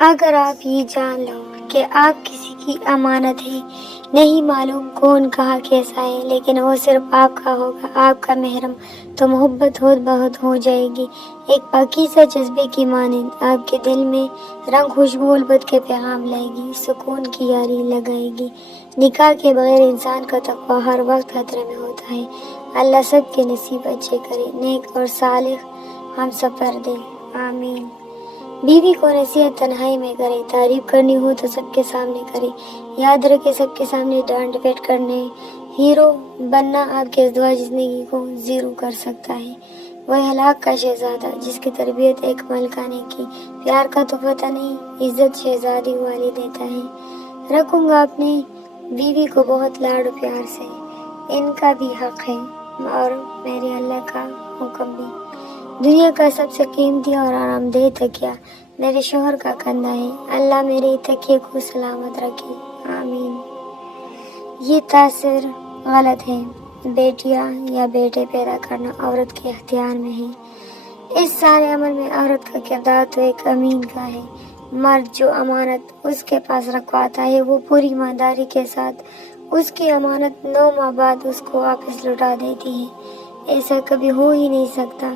اگر آپ یہ جان لو کہ آپ کسی کی امانت ہیں، نہیں معلوم کون کہاں کیسا ہے، لیکن وہ صرف آپ کا ہوگا، آپ کا محرم، تو محبت خود بہت ہو جائے گی، ایک پاکیزہ جذبے کی مانند آپ کے دل میں رنگ خوشبو الفت کے پیغام لائے گی، سکون کی یاری لگائے گی۔ نکاح کے بغیر انسان کا تقویٰ ہر وقت خطرے میں ہوتا ہے۔ اللہ سب کے نصیب اچھے کرے، نیک اور صالح ہم سفر دے، آمین۔ بیوی کو نصیحت تنہائی میں کرے، تعریف کرنی ہو تو سب کے سامنے کرے، یاد رکھے سب کے سامنے ڈانٹ ڈپٹ کرنے ہیرو بننا آپ کے ازدواج زندگی کو زیرو کر سکتا ہے۔ وہ ہلاک کا شہزادہ جس کی تربیت ایک ملکہ نے کی، پیار کا تو پتہ نہیں، عزت شہزادی والی دیتا ہے۔ رکھوں گا اپنی بیوی کو بہت لاڈ و پیار سے، ان کا بھی حق ہے اور میرے اللہ کا حکم بھی۔ دنیا کا سب سے قیمتی اور آرام دہ تکیہ میرے شوہر کا کندھا ہے، اللہ میرے تکیے کو سلامت رکھے، آمین۔ یہ تاثر غلط ہے، بیٹیاں یا بیٹے پیدا کرنا عورت کے اختیار میں ہے۔ اس سارے عمل میں عورت کا کردار تو ایک امین کا ہے۔ مرد جو امانت اس کے پاس رکھواتا ہے وہ پوری ایمانداری کے ساتھ اس کی امانت 9 ماہ بعد اس کو واپس لوٹا دیتی ہے۔ ایسا کبھی ہو ہی نہیں سکتا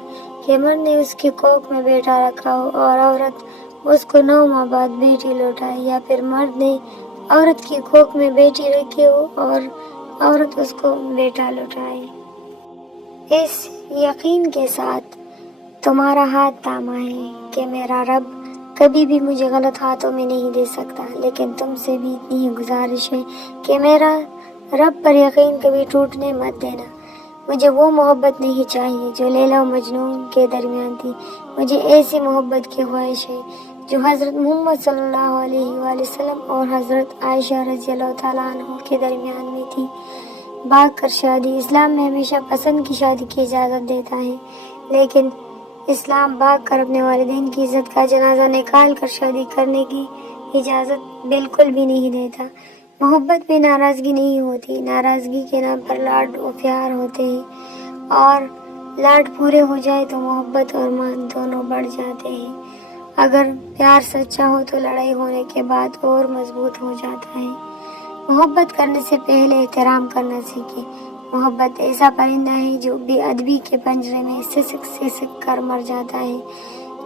کہ مرد نے اس کی کوکھ میں بیٹا رکھا ہو اور عورت اس کو 9 ماہ بعد بیٹی لوٹائے، یا پھر مرد نے عورت کی کوکھ میں بیٹی رکھی ہو اور عورت اس کو بیٹا لوٹائے۔ اس یقین کے ساتھ تمہارا ہاتھ تھاما ہے کہ میرا رب کبھی بھی مجھے غلط ہاتھوں میں نہیں دے سکتا، لیکن تم سے بھی اتنی ہی گزارش ہے کہ میرا رب پر یقین کبھی ٹوٹنے مت دینا۔ مجھے وہ محبت نہیں چاہیے جو لیلا و مجنون کے درمیان تھی، مجھے ایسی محبت کی خواہش ہے جو حضرت محمد صلی اللہ علیہ وآلہ وسلم اور حضرت عائشہ رضی اللہ تعالیٰ عنہ کے درمیان میں تھی۔ بھاگ کر شادی، اسلام میں ہمیشہ پسند کی شادی کی اجازت دیتا ہے، لیکن اسلام بھاگ کر اپنے والدین کی عزت کا جنازہ نکال کر شادی کرنے کی اجازت بالکل بھی نہیں دیتا۔ محبت میں ناراضگی نہیں ہوتی، ناراضگی کے نام پر لاڈ و پیار ہوتے ہیں، اور لاڈ پورے ہو جائے تو محبت اور مان دونوں بڑھ جاتے ہیں۔ اگر پیار سچا ہو تو لڑائی ہونے کے بعد اور مضبوط ہو جاتا ہے۔ محبت کرنے سے پہلے احترام کرنا سیکھیں۔ محبت ایسا پرندہ ہے جو بے ادبی کے پنجرے میں سسک سسک کر مر جاتا ہے۔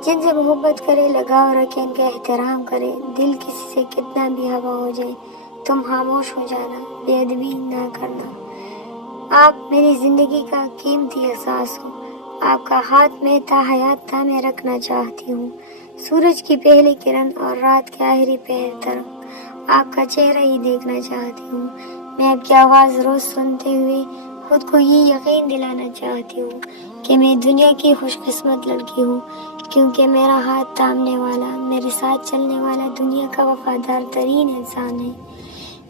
جن سے محبت کرے، لگاؤ رکھے، ان کا احترام کرے، دل کسی سے کتنا بھی ہوا ہو جائے تم خاموش ہو جانا، بے ادبی نہ کرنا۔ آپ میری زندگی کا قیمتی احساس ہو، آپ کا ہاتھ میں تا حیات تھامے رکھنا چاہتی ہوں، سورج کی پہلی کرن اور رات کے آخری پہر تک آپ کا چہرہ ہی دیکھنا چاہتی ہوں۔ میں آپ کی آواز روز سنتے ہوئے خود کو یہ یقین دلانا چاہتی ہوں کہ میں دنیا کی خوش قسمت لڑکی ہوں، کیونکہ میرا ہاتھ تھامنے والا، میرے ساتھ چلنے والا دنیا کا وفادار ترین انسان ہے۔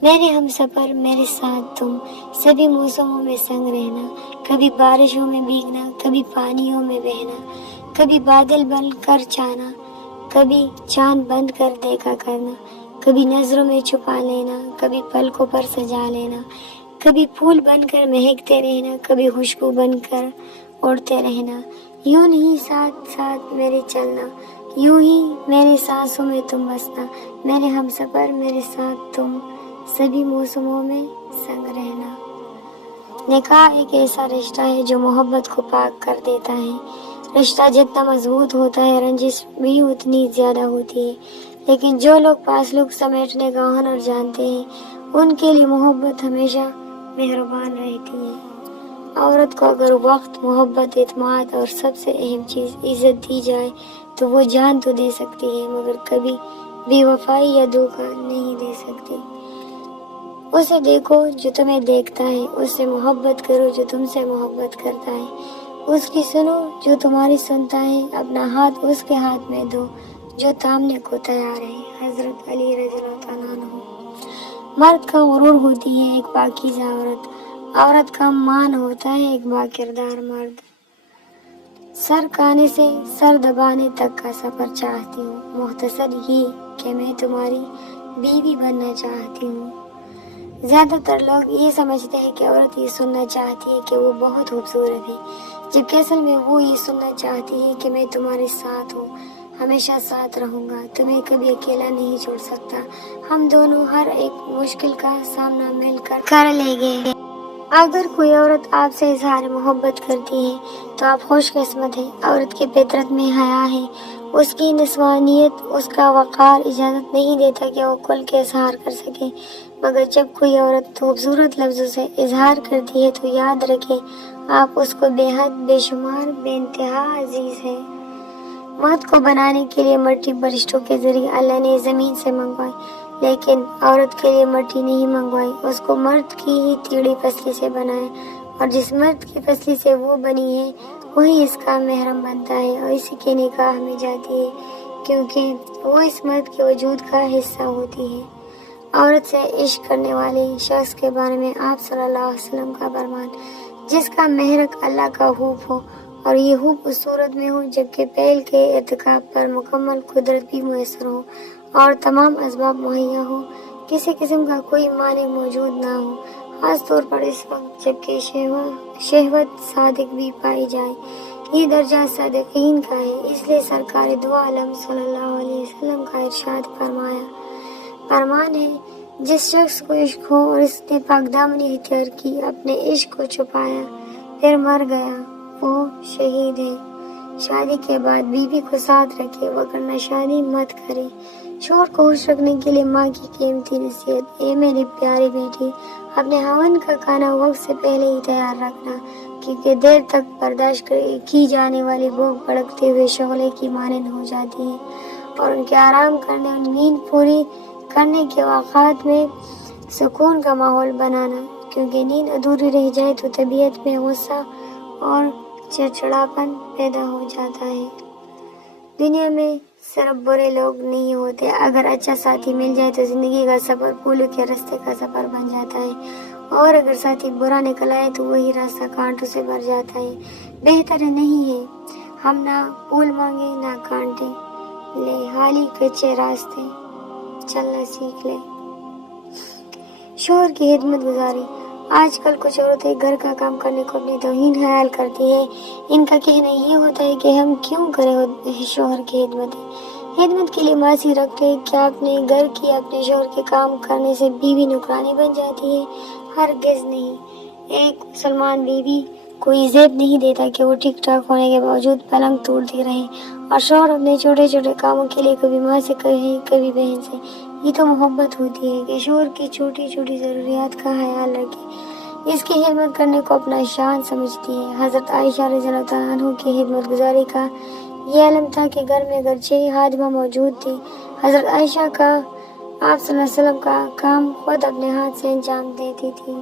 میرے ہم سفر، میرے ساتھ تم، سبھی موسموں میں سنگ رہنا، کبھی بارشوں میں بھیگنا، کبھی پانیوں میں بہنا، کبھی بادل بن کر چھانا، کبھی چاند بند کر دیکھا کرنا، کبھی نظروں میں چھپا لینا، کبھی پلکوں پر سجا لینا، کبھی پھول بن کر مہکتے رہنا، کبھی خوشبو بن کر اڑتے رہنا، یوں ہی ساتھ ساتھ میرے چلنا، یوں ہی میرے سانسوں میں تم بسنا، میرے ہم سفر، میرے ساتھ تم، سبھی موسموں میں سنگ رہنا۔ نکاح ایک ایسا رشتہ ہے جو محبت کو پاک کر دیتا ہے۔ رشتہ جتنا مضبوط ہوتا ہے، رنجش بھی اتنی زیادہ ہوتی ہے، لیکن جو لوگ پاسلوک سمیٹنے کا ہنر جانتے ہیں ان کے لیے محبت ہمیشہ مہربان رہتی ہے۔ عورت کو اگر وقت، محبت، اعتماد اور سب سے اہم چیز عزت دی جائے تو وہ جان تو دے سکتی ہے، مگر کبھی بے وفائی یا دھوکہ نہیں دے سکتی۔ اسے دیکھو جو تمہیں دیکھتا ہے، اس سے محبت کرو جو تم سے محبت کرتا ہے، اس کی سنو جو تمہاری سنتا ہے، اپنا ہاتھ اس کے ہاتھ میں دو جو تھامنے کو تیار ہے۔ حضرت علی رضی اللہ تعالیٰ عنہ۔ مرد کا غرور ہوتی ہے ایک پاکیزہ عورت، عورت کا مان ہوتا ہے ایک باکردار مرد۔ سر کانے سے سر دبانے تک کا سفر چاہتی ہوں، مختصر یہ کہ میں تمہاری بیوی بننا چاہتی ہوں۔ زیادہ تر لوگ یہ سمجھتے ہیں کہ عورت یہ سننا چاہتی ہے کہ وہ بہت خوبصورت ہے، جبکہ اصل میں وہ یہ سننا چاہتی ہے کہ میں تمہارے ساتھ ہوں، ہمیشہ ساتھ رہوں گا، تمہیں کبھی اکیلا نہیں چھوڑ سکتا، ہم دونوں ہر ایک مشکل کا سامنا مل کر لیں گے۔ اگر کوئی عورت آپ سے اظہار محبت کرتی ہے تو آپ خوش قسمت ہیں۔ عورت کی فطرت میں حیا ہے، اس کی نسوانیت، اس کا وقار اجازت نہیں دیتا کہ وہ کھل کے اظہار کر سکے، مگر جب کوئی عورت خوبصورت لفظوں سے اظہار کرتی ہے تو یاد رکھیں آپ اس کو بے حد، بے شمار، بے انتہا عزیز ہے۔ مرد کو بنانے کے لیے مٹی فرشتوں کے ذریعے اللہ نے زمین سے منگوائی، لیکن عورت کے لیے مٹی نہیں منگوائی، اس کو مرد کی ہی تیڑی پسلی سے بنایا، اور جس مرد کی پسلی سے وہ بنی ہے وہی اس کا محرم بنتا ہے اور اسی کے نکاح میں جاتی ہے، کیونکہ وہ اس مرد کے وجود کا حصہ ہوتی ہے۔ عورت سے عشق کرنے والے شخص کے بارے میں آپ صلی اللہ علیہ وسلم کا فرمان، جس کا محرک اللہ کا حب ہو اور یہ حب اس صورت میں ہو جبکہ پہل کے ارتکاب پر مکمل قدرت بھی میسر ہو اور تمام اسباب مہیا ہو، کسی قسم کا کوئی مانع موجود نہ ہو، خاص طور پر اس وقت جبکہ شہوت صادق بھی پائی جائے۔ یہ درجہ صادقین کا ہے، اس لیے سرکار دو عالم صلی اللہ علیہ وسلم کا ارشاد فرمان ہے، جس شخص کو عشق ہو اور اس نے پاک دامنی اختیار کی، اپنے عشق کو چھپایا پھر مر گیا، وہ شہید ہے۔ شادی کے بعد بیوی کو ساتھ رکھے، وگرنہ شادی مت کرے۔ شوہر کو خوش رکھنے کے لیے ماں کی قیمتی نصیحت، اے میری پیاری بیٹی، اپنے خاوند کا کھانا وقت سے پہلے ہی تیار رکھنا، کیونکہ دیر تک برداشت کی جانے والی بھوک بھڑکتے ہوئے شعلے کی مانند ہو جاتی ہے، اور ان کے آرام کرنے اور نیند پوری کرنے کے اوقات میں سکون کا ماحول بنانا، کیونکہ نیند ادھوری رہ جائے تو طبیعت میں غصہ اور چڑچڑاپن پیدا ہو جاتا ہے۔ دنیا میں صرف برے لوگ نہیں ہوتے، اگر اچھا ساتھی مل جائے تو زندگی کا سفر پھولوں کے راستے کا سفر بن جاتا ہے، اور اگر ساتھی برا نکل آئے تو وہی راستہ کانٹوں سے بھر جاتا ہے۔ بہتر نہیں ہے ہم نہ پھول مانگے نہ کانٹے لے، خالی کچے راستے چلنا سیکھ لے۔ شوہر کی خدمت گزاری، آج کل کچھ عورتیں گھر کا کام کرنے کو اپنی توہین خیال کرتی ہیں۔ ان کا کہنا یہ ہوتا ہے کہ ہم کیوں کریں شوہر کی خدمت کے لیے معاشی رکھ لیں، کیا اپنے گھر کی اپنے شوہر کے کام کرنے سے بیوی نوکرانی بن جاتی ہے؟ ہرگز نہیں۔ ایک مسلمان بیوی کو یہ زیب نہیں دیتا کہ وہ ٹھیک ٹھاک ہونے کے باوجود پلنگ توڑتی رہے، اور شوہر اپنے چھوٹے چھوٹے کاموں کے لیے کبھی ماں سے کبھی بہن سے۔ یہ تو محبت ہوتی ہے کہ شوہر کی چھوٹی چھوٹی ضروریات کا خیال رکھے، اس کی خدمت کرنے کو اپنا شان سمجھتی ہے۔ حضرت عائشہ رضی اللہ تعالیٰ عنہ کی خدمت گزاری کا یہ علم تھا کہ گھر میں اگرچہ خادمہ موجود تھی، حضرت عائشہ کا آپ صلی اللہ علیہ وسلم کا کام خود اپنے ہاتھ سے انجام دیتی تھی۔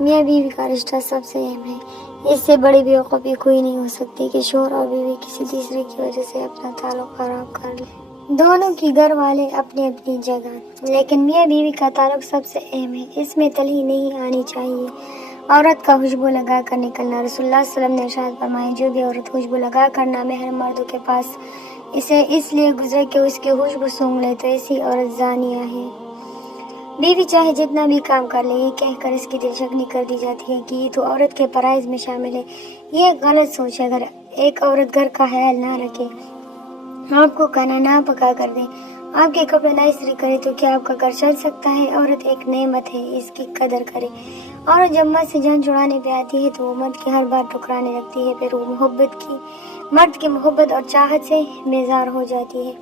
میاں بیوی کا رشتہ سب سے اہم ہے، اس سے بڑی بیوقوفی کوئی نہیں ہو سکتی کہ شوہر اور بیوی کسی تیسرے کی وجہ سے اپنا تعلق خراب کر لیں۔ دونوں کی گھر والے اپنی اپنی جگہ، لیکن میاں بیوی کا تعلق سب سے اہم ہے، اس میں تلخی نہیں آنی چاہیے۔ عورت کا خوشبو لگا کر نکلنا، رسول اللہ صلی اللہ علیہ وسلم نے ارشاد فرمایا، جو بھی عورت خوشبو لگا کر نامحرم مردوں کے پاس اسے اس لیے گزرے کہ اس کی خوشبو سونگھ لے تو ایسی عورت زانیہ ہے۔ بیوی چاہے جتنا بھی کام کر لے، یہ کہہ کر اس کی دل شکنی کر دی جاتی ہے کہ یہ تو عورت کے فرائض میں شامل ہے۔ یہ ایک غلط سوچ ہے۔ اگر ایک عورت گھر کا خیال نہ رکھے، آپ کو کھانا نہ پکا کر دے، آپ کے کپڑے نہ استری کرے تو کیا آپ کا گھر چل سکتا ہے؟ عورت ایک نعمت ہے، اس کی قدر کرے۔ عورت جب مرد سے جان چھڑانے پہ آتی ہے تو وہ مرد کی ہر بات ٹھکرانے لگتی ہے، پھر وہ مرد کی محبت اور چاہت سے بیزار ہو جاتی ہے۔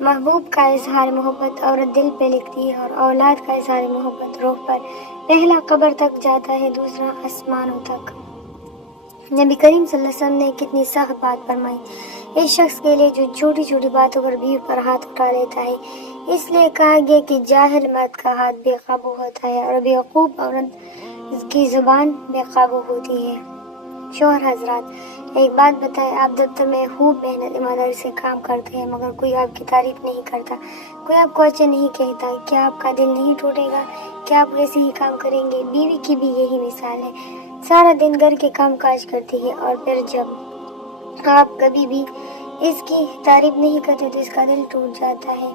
محبوب کا اظہار محبت عورت دل پہ لکھتی ہے، اور اولاد کا اظہار محبت روح پر۔ پہلا قبر تک جاتا ہے، دوسرا آسمانوں تک۔ نبی کریم صلی اللہ علیہ وسلم نے کتنی سخت بات فرمائی اس شخص کے لیے جو چھوٹی چھوٹی باتوں پر بیوی پر ہاتھ اٹھا لیتا ہے۔ اس لیے کہا گیا کہ جاہل مرد کا ہاتھ بے قابو ہوتا ہے اور بیوقوف عورت کی زبان بے قابو ہوتی ہے۔ شوہر حضرات، ایک بات بتائیں، آپ دفتر میں خوب محنت ایمانداری سے کام کرتے ہیں، مگر کوئی آپ کی تعریف نہیں کرتا، کوئی آپ کو اچھا نہیں کہتا، کیا آپ کا دل نہیں ٹوٹے گا؟ کیا آپ ویسے ہی کام کریں گے؟ بیوی کی بھی یہی مثال ہے، سارا دن گھر کے کام کاج کرتی ہے، اور پھر جب آپ کبھی بھی اس کی تعریف نہیں کرتے تو اس کا دل ٹوٹ جاتا ہے۔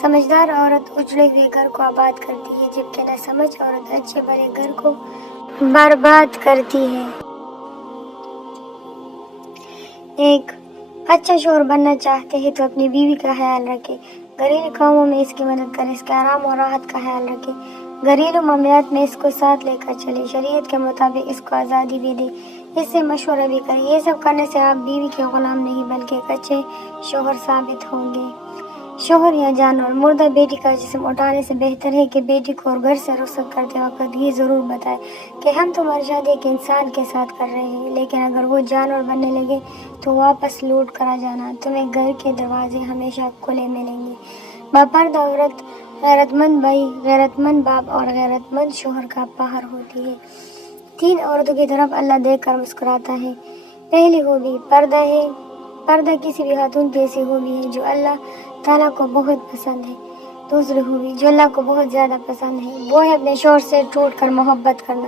سمجھدار عورت اجڑے ہوئے گھر کو آباد کرتی ہے، جبکہ ناسمجھ عورت اچھے بھلے گھر کو برباد کرتی ہے۔ ایک اچھا شوہر بننا چاہتے ہیں تو اپنی بیوی کا خیال رکھے، گھریلو کاموں میں اس کی مدد کرے، اس کے آرام اور راحت کا خیال رکھے، گھریلو معاملات میں اس کو ساتھ لے کر چلے، شریعت کے مطابق اس کو آزادی بھی دے، اس سے مشورہ بھی کرے۔ یہ سب کرنے سے آپ بیوی کے غلام نہیں بلکہ ایک اچھے شوہر ثابت ہوں گے۔ شوہر یا جانور مردہ بیٹی کا جسم اٹھانے سے بہتر ہے کہ بیٹی کو اور گھر سے رخصت کرتے وقت یہ ضرور بتائے کہ ہم تمہاری شادی ایک انسان کے ساتھ کر رہے ہیں، لیکن اگر وہ جانور بننے لگے تو واپس لوٹ کر آ جانا، تمہیں گھر کے دروازے ہمیشہ کھلے ملیں گے۔ باپردہ عورت غیرت مند بھائی، غیرت مند باپ اور غیرت مند شوہر کا پہر ہوتی ہے۔ 3 عورتوں کی طرف اللہ دیکھ کر مسکراتا ہے۔ پہلی خوبی پردہ ہے۔ پردہ کسی بھی خاتون کی ایسی خوبی ہے جو اللہ تعالیٰ کو بہت پسند ہے۔ دوسری خوبی جو اللہ کو بہت زیادہ پسند ہے وہ ہے اپنے شوہر سے ٹوٹ کر محبت کرنا۔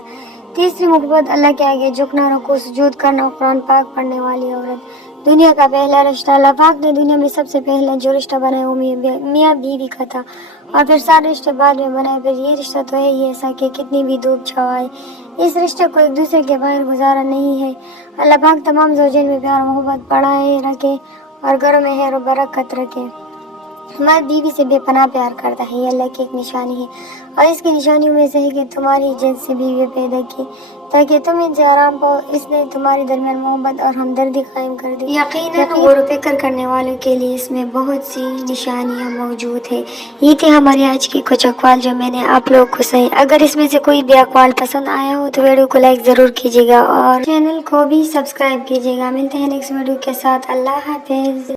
تیسری محبت اللہ کے آگے جھکنا، رکوع سجود کرنا، قرآن پاک پڑھنے والی عورت۔ دنیا کا پہلا رشتہ اللہ پاک نے دنیا میں سب سے پہلے جو رشتہ بنایا وہ میاں بیوی کا تھا، اور پھر سارے رشتے بعد میں بنائے۔ پھر یہ رشتہ تو ہے ہی ایسا کہ کتنی بھی دھوپ چھاؤ آئے اس رشتے کو ایک دوسرے کے باہر گزارا نہیں ہے۔ اللہ پاک تمام زوجین میں پیار و محبت بڑھائے رکھے اور گھروں میں خیر و برکت رکھے۔ مرد بیوی سے بے پناہ پیار کرتا ہے، یہ اللہ کی ایک نشانی ہے، اور اس کی نشانیوں میں سے ہے کہ تمہاری جنس سے بیوی پیدا کی تاکہ تم ان سے آرام پاؤ۔ اس نے تمہارے درمیان محبت اور ہمدردی قائم کر دی۔ یقیناً غور و فکر کرنے والوں کے لیے اس میں بہت سی نشانیاں موجود ہیں۔ یہ تھی ہماری آج کی کچھ اقوال جو میں نے آپ لوگوں کو سنائے۔ اگر اس میں سے کوئی بھی اقوال پسند آیا ہو تو ویڈیو کو لائک ضرور کیجیے گا اور چینل کو بھی سبسکرائب کیجیے گا۔ ملتے ہیں نیکسٹ ویڈیو کے ساتھ۔ اللہ حافظ۔